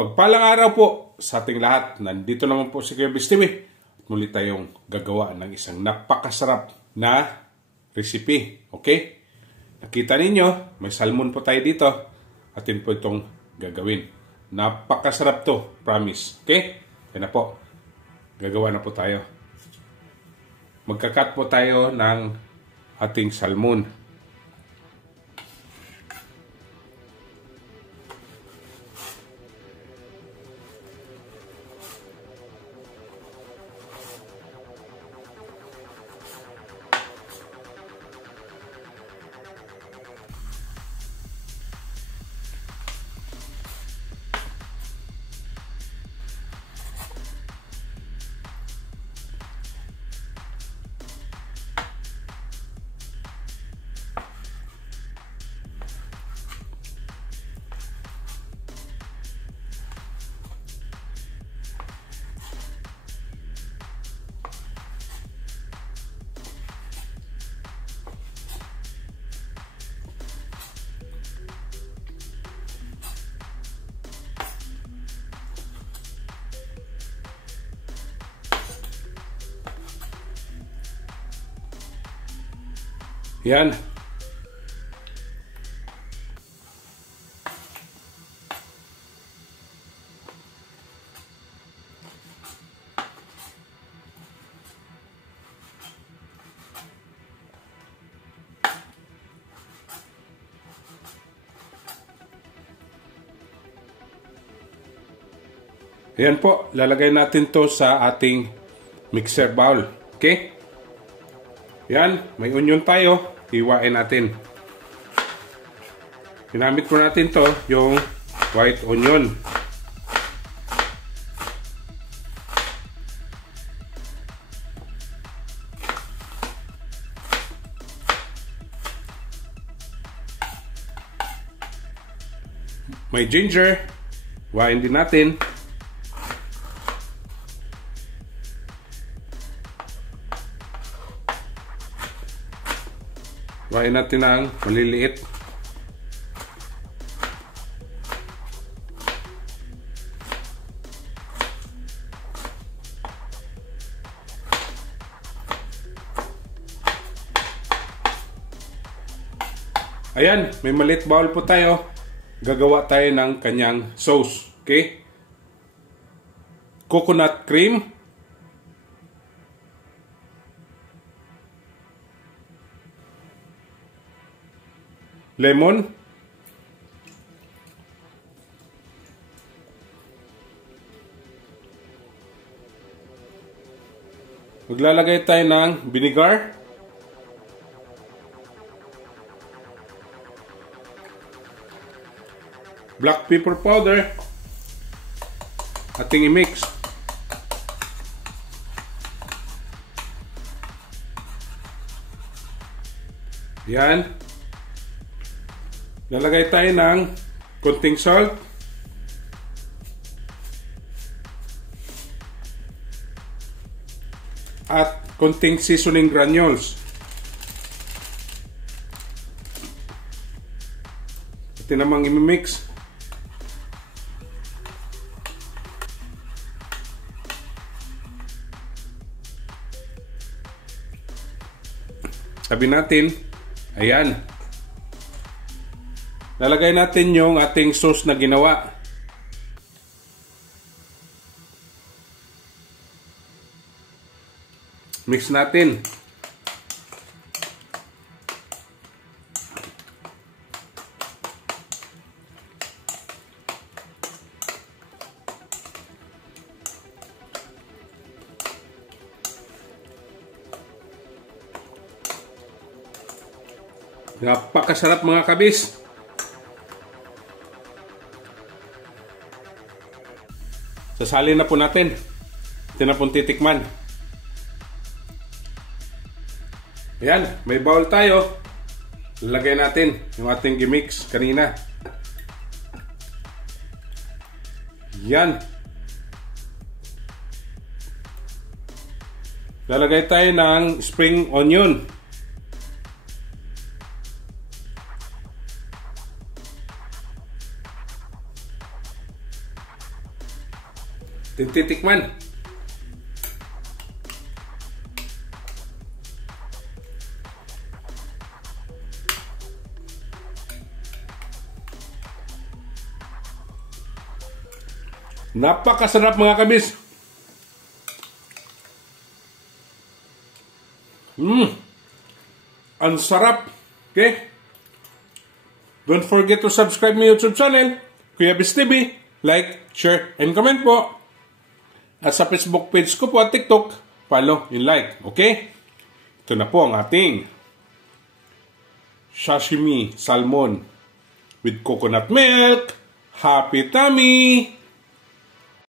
Pagpalang araw po sa ating lahat. Nandito naman po si Kuya Biz TV. Muli tayong gagawa ng isang napakasarap na recipe. Okay? Nakita ninyo, may salmon po tayo dito. Atin po itong gagawin. Napakasarap to. Promise. Okay? Yan na po. Gagawa na po tayo. Magkakat po tayo ng ating salmon. Yan. Ayan po, lalagay natin to sa ating mixer bowl. Okay? Yan, may onion tayo. Hiwain natin. Ginamit po natin to, yung white onion. May ginger. Hiwain din natin. Hiwain natin ang maliliit. Ayan, may maliit bowl po tayo. Gagawa tayo ng kanyang sauce. Okay? Coconut cream. Lemon. Maglalagay tayo ng vinegar. Black pepper powder. Ating i-mix. Yan. Lalagay tayo ng konting salt. At konting seasoning granules. Ito namang i-mix. Sabi natin, ayan. Lalagay natin yung ating sauce na ginawa. Mix natin. Napakasarap mga kabis. Sasalin na po natin. Ito na pong titikman. Ayan, may bowl tayo. Lalagay natin yung ating gimix kanina. Yan. Lalagay tayo ng spring onion. ating titikman. Napakasarap mga kabis. Ang sarap. Okay? Don't forget to subscribe my YouTube channel, Kuya Bis TV. Like, share, and comment po. At sa Facebook page ko po at TikTok, follow and like. Okay? Ito na po ang ating sashimi salmon with coconut milk. Happy tummy!